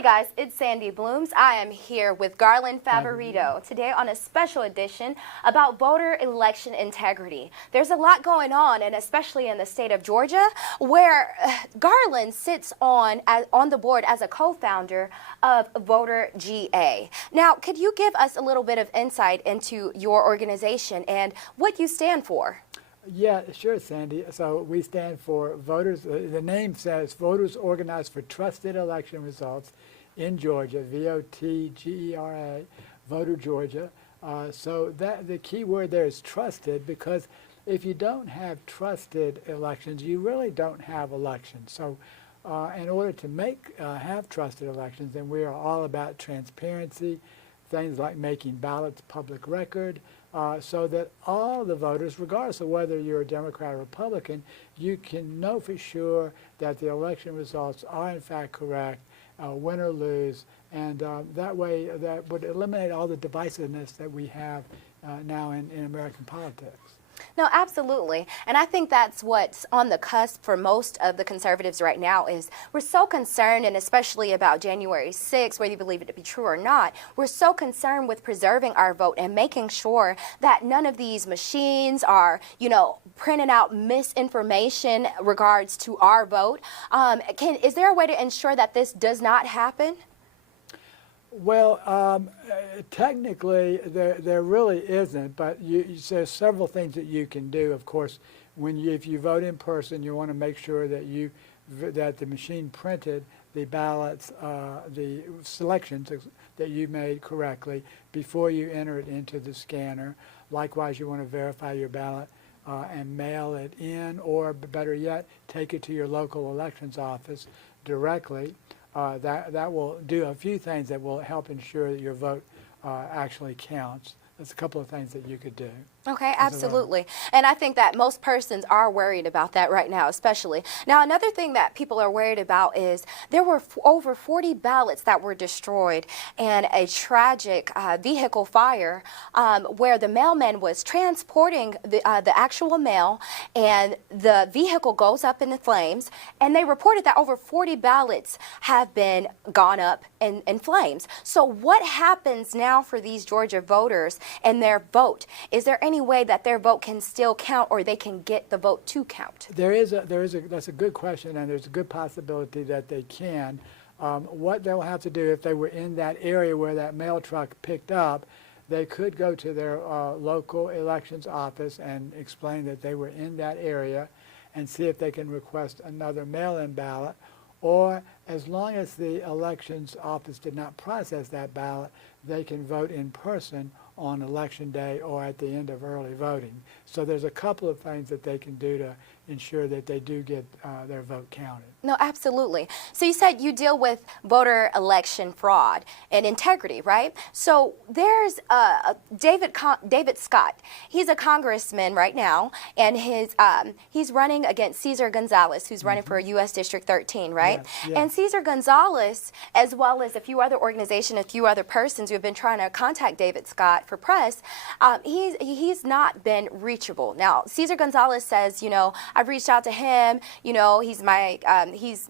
Hi guys, it's Sandy Blooms. I am here with Garland Favorito today on a special edition about voter election integrity. There's a lot going on, and especially in the state of Georgia, where Garland sits on the board as a co-founder of Voter GA. Now, could you give us a little bit of insight into your organization and what you stand for? Yeah, sure, Sandy. So we stand for voters. The name says Voters Organized for Trusted Election Results in Georgia, VOTGERA, Voter Georgia. So that the key word there is trusted, because if you don't have trusted elections, you really don't have elections. So in order to have trusted elections, then we are all about transparency, things like making ballots public record, so that all the voters, regardless of whether you're a Democrat or Republican, you can know for sure that the election results are in fact correct, win or lose, and that way that would eliminate all the divisiveness that we have now in American politics. No, absolutely. And I think that's what's on the cusp for most of the conservatives right now is we're so concerned, and especially about January 6th, whether you believe it to be true or not, we're so concerned with preserving our vote and making sure that none of these machines are, printing out misinformation regards to our vote. Is there a way to ensure that this does not happen? Well, technically, there really isn't, but there's several things that you can do. Of course, if you vote in person, you want to make sure that the machine printed the ballots, the selections that you made correctly before you enter it into the scanner. Likewise, you want to verify your ballot and mail it in, or better yet, take it to your local elections office directly. That will do a few things that will help ensure that your vote actually counts. There's a couple of things that you could do. Okay, absolutely. And I think that most persons are worried about that right now, especially. Now, another thing that people are worried about is there were over 40 ballots that were destroyed in a tragic vehicle fire where the mailman was transporting the actual mail, and the vehicle goes up in the flames, and they reported that over 40 ballots have been gone up in flames. So what happens now for these Georgia voters and their vote? Is there any way that their vote can still count, or they can get the vote to count? That's a good question, and there's a good possibility that they can. What they'll have to do if they were in that area where that mail truck picked up, they could go to their local elections office and explain that they were in that area and see if they can request another mail-in ballot, or as long as the elections office did not process that ballot, they can vote in person on election day or at the end of early voting. So there's a couple of things that they can do to ensure that they do get their vote counted. No, absolutely. So you said you deal with voter election fraud and integrity, right? So there's David Scott. He's a congressman right now, and he's running against Cesar Gonzalez, who's running for U.S. District 13, right? Yes. And Cesar Gonzalez, as well as a few other organizations, a few other persons who have been trying to contact David Scott for press, he's not been reachable. Now, Cesar Gonzalez says, I've reached out to him, he's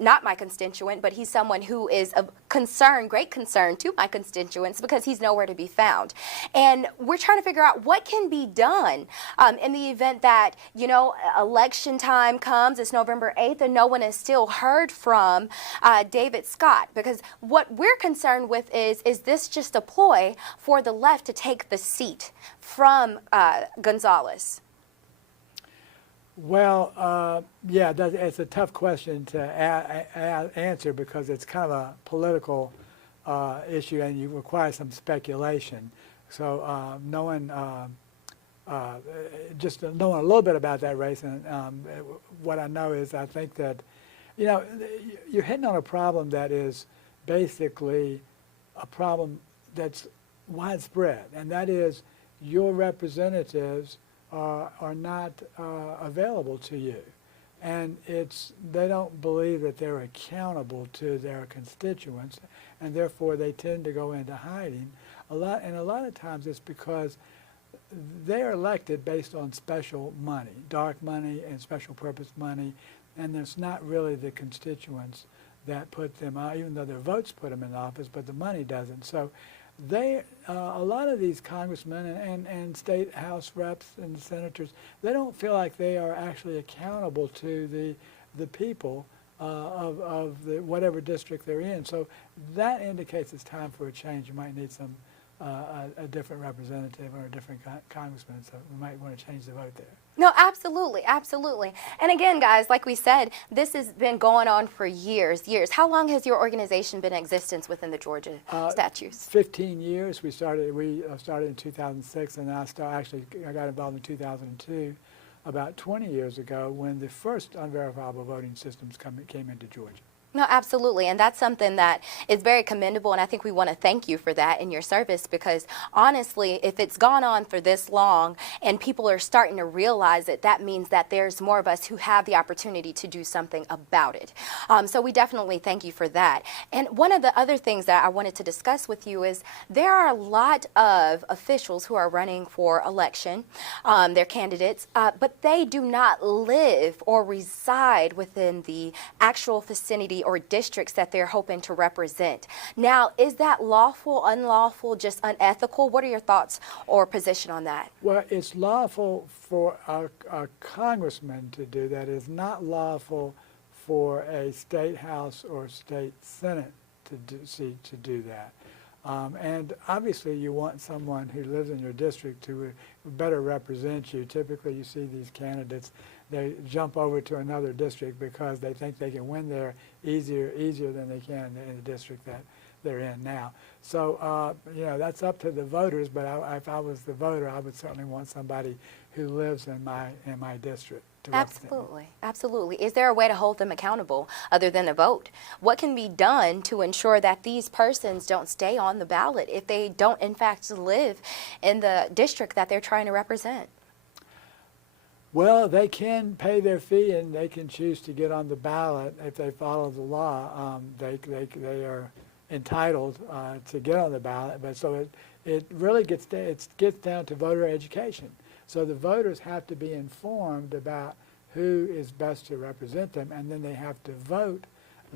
not my constituent, but he's someone who is of great concern to my constituents, because he's nowhere to be found. And we're trying to figure out what can be done in the event that, election time comes, it's November 8th, and no one has still heard from David Scott. Because what we're concerned with is this just a ploy for the left to take the seat from Gonzalez? Well, yeah, it's a tough question to answer, because it's kind of a political issue, and you require some speculation. So knowing a little bit about that race, and what I know is I think that, you're hitting on a problem that is basically a problem that's widespread, and that is your representatives are not available to you, and they don't believe that they're accountable to their constituents, and therefore they tend to go into hiding. A lot of times it's because they're elected based on special money, dark money and special purpose money, and it's not really the constituents that put them out, even though their votes put them in office, but the money doesn't. So they, a lot of these congressmen and state house reps and senators, they don't feel like they are actually accountable to the people of the whatever district they're in. So that indicates it's time for a change. You might need some a different representative or a different congressman. So we might want to change the vote there. No, absolutely, absolutely. And again, guys, like we said, this has been going on for years. How long has your organization been in existence within the Georgia statutes? 15 years. We started in 2006, and I got involved in 2002, about 20 years ago, when the first unverifiable voting systems came into Georgia. No, absolutely. And that's something that is very commendable. And I think we want to thank you for that in your service, because honestly, if it's gone on for this long and people are starting to realize it, that means that there's more of us who have the opportunity to do something about it. So we definitely thank you for that. And one of the other things that I wanted to discuss with you is there are a lot of officials who are running for election. They're candidates, but they do not live or reside within the actual vicinity or districts that they're hoping to represent. Now, is that lawful, unlawful, just unethical? What are your thoughts or position on that? Well, it's lawful for a congressman to do that. It's not lawful for a state house or state senate to do that. And obviously you want someone who lives in your district to better represent you. Typically you see these candidates, they jump over to another district because they think they can win there easier than they can in the district that they're in now. So, you know, that's up to the voters, but if I was the voter, I would certainly want somebody who lives in my district to represent me. Absolutely, absolutely. Is there a way to hold them accountable other than a vote? What can be done to ensure that these persons don't stay on the ballot if they don't in fact live in the district that they're trying to represent? Well, they can pay their fee and they can choose to get on the ballot if they follow the law. They are entitled to get on the ballot, but so it really gets down to voter education. So the voters have to be informed about who is best to represent them, and then they have to vote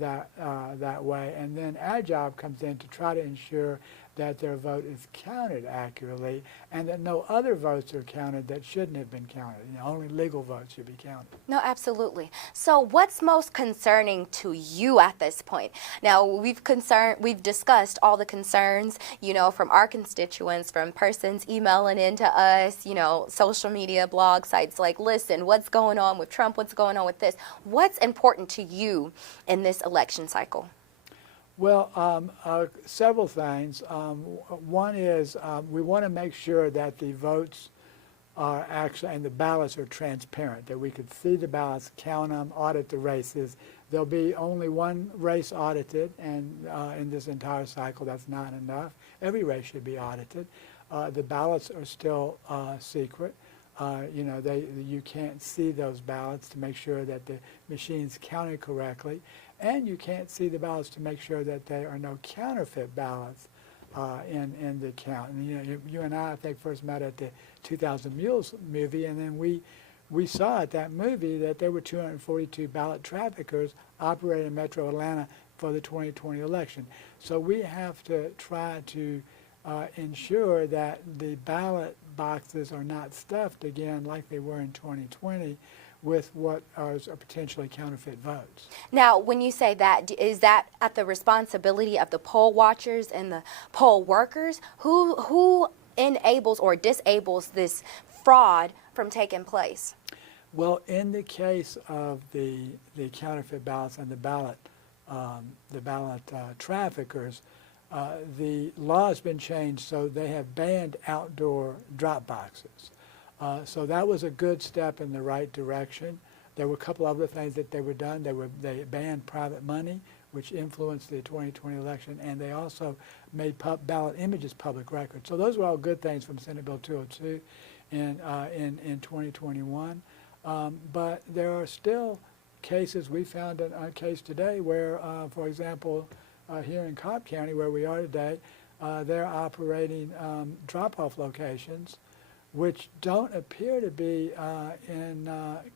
that way. And then our job comes in to try to ensure that their vote is counted accurately and that no other votes are counted that shouldn't have been counted. You know, only legal votes should be counted. No, absolutely. So what's most concerning to you at this point? Now, we've discussed all the concerns, you know, from our constituents, from persons emailing into us, you know, social media, blog sites like, listen, what's going on with Trump? What's going on with this? What's important to you in this election cycle? Well, several things. One is we want to make sure that the votes are actually, and the ballots are transparent, that we could see the ballots, count them, audit the races. There'll be only one race audited, and in this entire cycle, that's not enough. Every race should be audited. The ballots are still secret. You know, you can't see those ballots to make sure that the machine's counted correctly. And you can't see the ballots to make sure that there are no counterfeit ballots in the count. And you know, you and I think, first met at the 2000 Mules movie, and then we saw at that movie that there were 242 ballot traffickers operating in Metro Atlanta for the 2020 election. So we have to try to ensure that the ballot boxes are not stuffed again like they were in 2020 with what are potentially counterfeit votes. Now, when you say that, is that at the responsibility of the poll watchers and the poll workers? Who enables or disables this fraud from taking place? Well, in the case of the counterfeit ballots and the ballot traffickers, the law has been changed so they have banned outdoor drop boxes. So that was a good step in the right direction. There were a couple other things that they were done. They banned private money, which influenced the 2020 election, and they also made ballot images public record. So those were all good things from Senate Bill 202 in 2021. But there are still cases. We found a case today where, for example, here in Cobb County, where we are today, they're operating drop-off locations which don't appear to be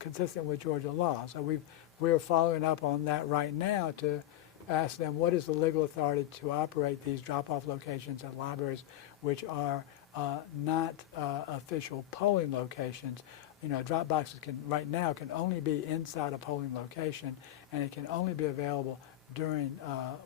consistent with Georgia law. So we're following up on that right now to ask them what is the legal authority to operate these drop-off locations at libraries, which are not official polling locations. You know, drop boxes right now can only be inside a polling location, and it can only be available during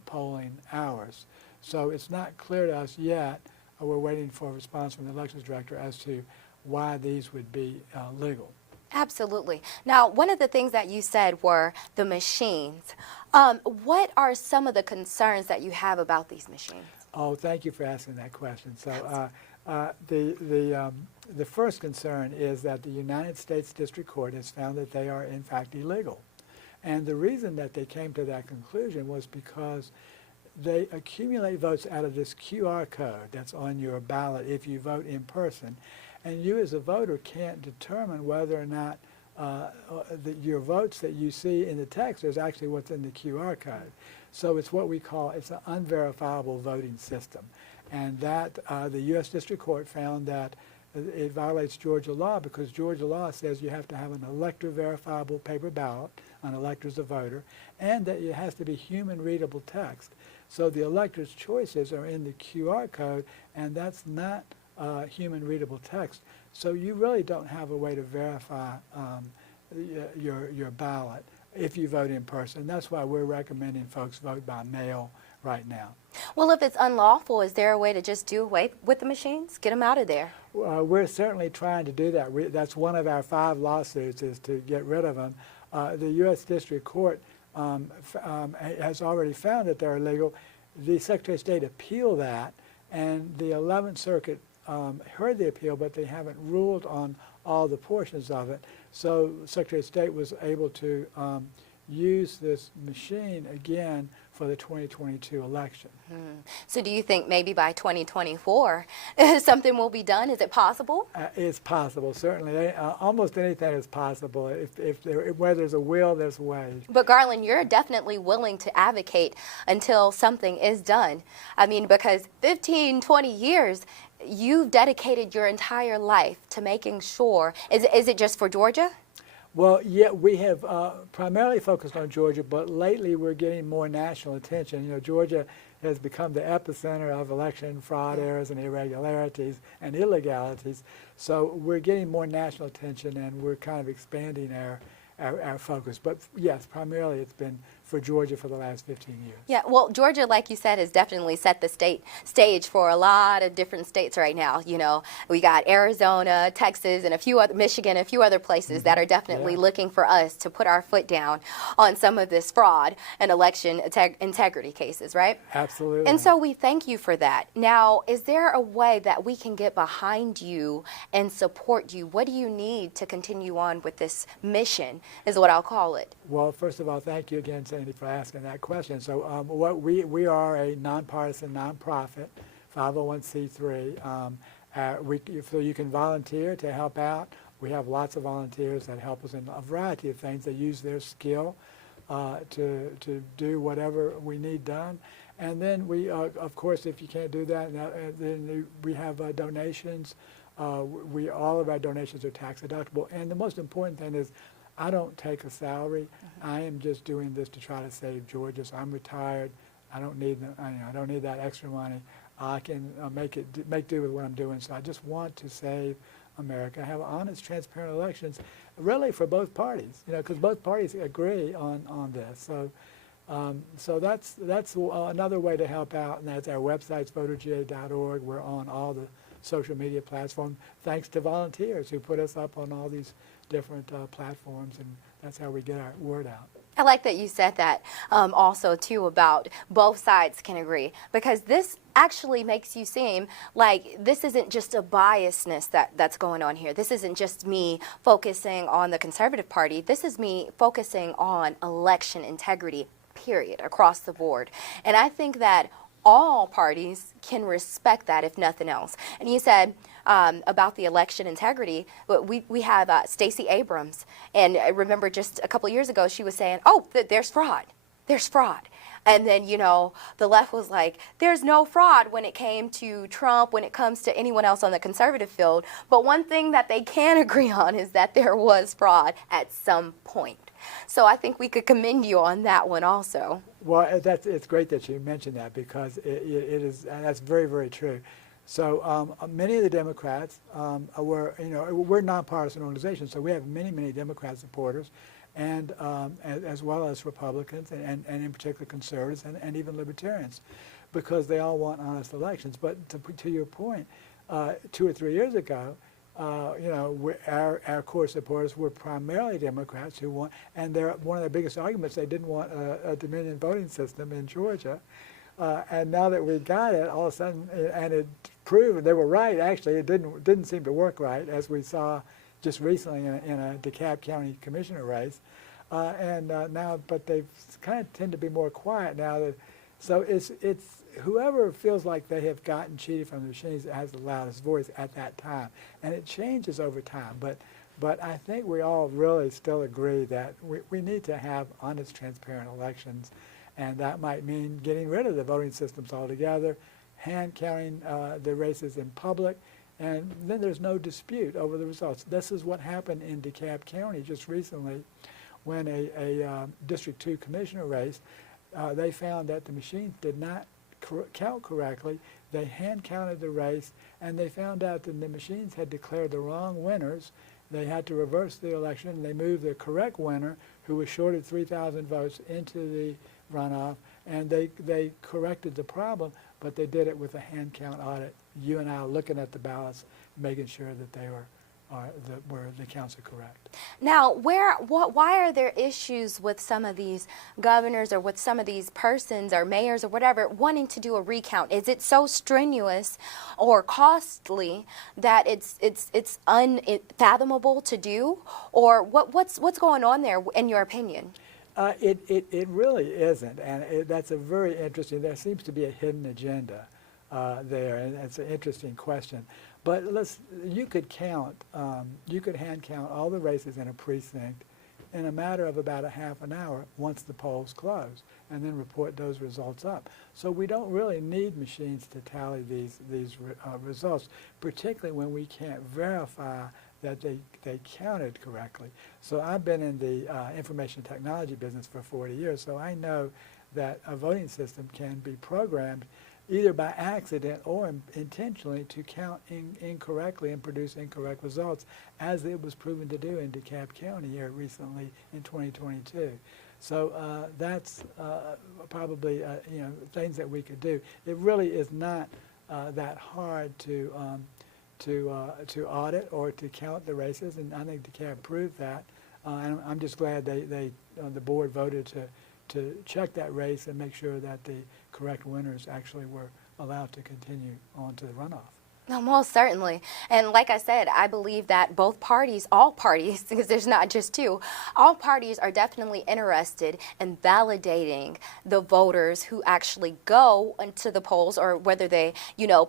polling hours. So it's not clear to us yet. We're waiting for a response from the elections director as to why these would be legal. Absolutely. Now, one of the things that you said were the machines. What are some of the concerns that you have about these machines? Oh, thank you for asking that question. So the first concern is that the United States District Court has found that they are in fact illegal. And the reason that they came to that conclusion was because they accumulate votes out of this QR code that's on your ballot if you vote in person. And you as a voter can't determine whether or not your votes that you see in the text is actually what's in the QR code. So it's what we call, it's an unverifiable voting system. And that the U.S. District Court found that it violates Georgia law because Georgia law says you have to have an elector verifiable paper ballot, an elector is a voter, and that it has to be human readable text. So the elector's choices are in the QR code, and that's not human readable text. So you really don't have a way to verify your ballot if you vote in person. That's why we're recommending folks vote by mail right now. Well, if it's unlawful, is there a way to just do away with the machines? Get them out of there. We're certainly trying to do that. That's one of our 5 lawsuits is to get rid of them. The U.S. District Court has already found that they're illegal. The Secretary of State appealed that, and the 11th Circuit heard the appeal, but they haven't ruled on all the portions of it. So Secretary of State was able to use this machine again for the 2022 election. So do you think maybe by 2024 something will be done? Is it possible? It's possible, certainly. Almost anything is possible. Where there's a will, there's a way. But Garland, you're definitely willing to advocate until something is done. I mean, because 15, 20 years, you've dedicated your entire life to making sure. Is it just for Georgia? Well, yeah, we have primarily focused on Georgia, but lately we're getting more national attention. You know, Georgia has become the epicenter of election fraud, errors, and irregularities and illegalities. So we're getting more national attention, and we're kind of expanding our focus. But yes, primarily it's been for Georgia for the last 15 years. Yeah, well, Georgia, like you said, has definitely set the stage for a lot of different states right now. You know, we got Arizona, Texas, and a few other, Michigan, a few other places that are definitely looking for us to put our foot down on some of this fraud and election integrity cases, right? Absolutely. And so we thank you for that. Now, is there a way that we can get behind you and support you? What do you need to continue on with this mission, is what I'll call it? Well, first of all, thank you again, Sandy, for asking that question. So what we are a nonpartisan, nonprofit, 501c3. So you can volunteer to help out. We have lots of volunteers that help us in a variety of things. They use their skill to do whatever we need done. And then we, of course, if you can't do that, then we have donations. All of our donations are tax deductible. And the most important thing is, I don't take a salary. I am just doing this to try to save Georgia. So I'm retired. I don't need I don't need that extra money. I can make do with what I'm doing. So I just want to save America. Have honest, transparent elections, really for both parties. You know, because both parties agree on this. So so that's another way to help out, and that's our website's voterga.org. We're on all the social media platforms, thanks to volunteers who put us up on all these different platforms, and that's how we get our word out. I like that you said that also, too, about both sides can agree, because this actually makes you seem like this isn't just a biasness that's going on here. This isn't just me focusing on the Conservative Party. This is me focusing on election integrity, period, across the board. And I think that all parties can respect that, if nothing else. And you said about the election integrity, but we have Stacey Abrams, and I remember just a couple years ago she was saying, oh, there's fraud, there's fraud. And then, you know, the left was like, there's no fraud when it came to Trump, when it comes to anyone else on the conservative field. But one thing that they can agree on is that there was fraud at some point. So I think we could commend you on that one also. Well, it's great that you mentioned that because that's very, very true. So many of the Democrats we're a nonpartisan organization, so we have many, many Democrat supporters, and as well as Republicans, and in particular conservatives, and even libertarians, because they all want honest elections. But to your point, 2 or 3 years ago, our core supporters were primarily Democrats who want, and one of their biggest arguments, they didn't want a Dominion voting system in Georgia. And now that we got it, all of a sudden, and it proved they were right. Actually, it didn't seem to work right, as we saw just recently in a DeKalb County commissioner race. Now, but they kind of tend to be more quiet now. So it's whoever feels like they have gotten cheated from the machines that has the loudest voice at that time, and it changes over time. But I think we all really still agree that we need to have honest, transparent elections, and that might mean getting rid of the voting systems altogether, hand counting the races in public, and then there's no dispute over the results. This is what happened in DeKalb County just recently when a District 2 commissioner race, they found that the machines did not count correctly. They hand counted the race, and they found out that the machines had declared the wrong winners. They had to reverse the election, and they moved the correct winner, who was shorted 3,000 votes, into the runoff, and they corrected the problem, but they did it with a hand count audit. You and I looking at the ballots, making sure that they were the counts are correct. Now, why are there issues with some of these governors or with some of these persons or mayors or whatever wanting to do a recount? Is it so strenuous or costly that it's unfathomable to do, or what's going on there in your opinion? It really isn't, and that's a very interesting. There seems to be a hidden agenda there, and it's an interesting question. But you could hand count all the races in a precinct in a matter of about a half an hour once the polls close, and then report those results up. So we don't really need machines to tally these results, particularly when we can't verify that they counted correctly. So I've been in the information technology business for 40 years, so I know that a voting system can be programmed either by accident or intentionally to count incorrectly and produce incorrect results, as it was proven to do in DeKalb County here recently in 2022. So that's probably things that we could do. It really is not that hard to audit or to count the races, and I think DeKalb proved that. And I'm just glad the board voted to check that race and make sure that the correct winners actually were allowed to continue on to the runoff. No, most certainly. And like I said, I believe that both parties, all parties, because there's not just two, all parties are definitely interested in validating the voters who actually go into the polls, or whether they,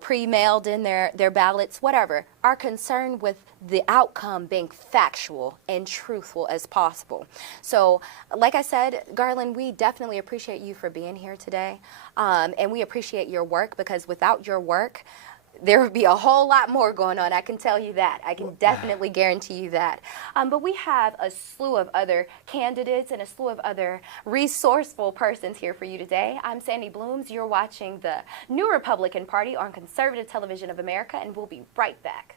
pre-mailed in their ballots, whatever, are concerned with the outcome being factual and truthful as possible. So, like I said, Garland, we definitely appreciate you for being here today. And we appreciate your work, because without your work, there would be a whole lot more going on. I can tell you that. I can definitely guarantee you that. But we have a slew of other candidates and a slew of other resourceful persons here for you today. I'm Sandy Blooms. You're watching the New Republican Party on Conservative Television of America, and we'll be right back.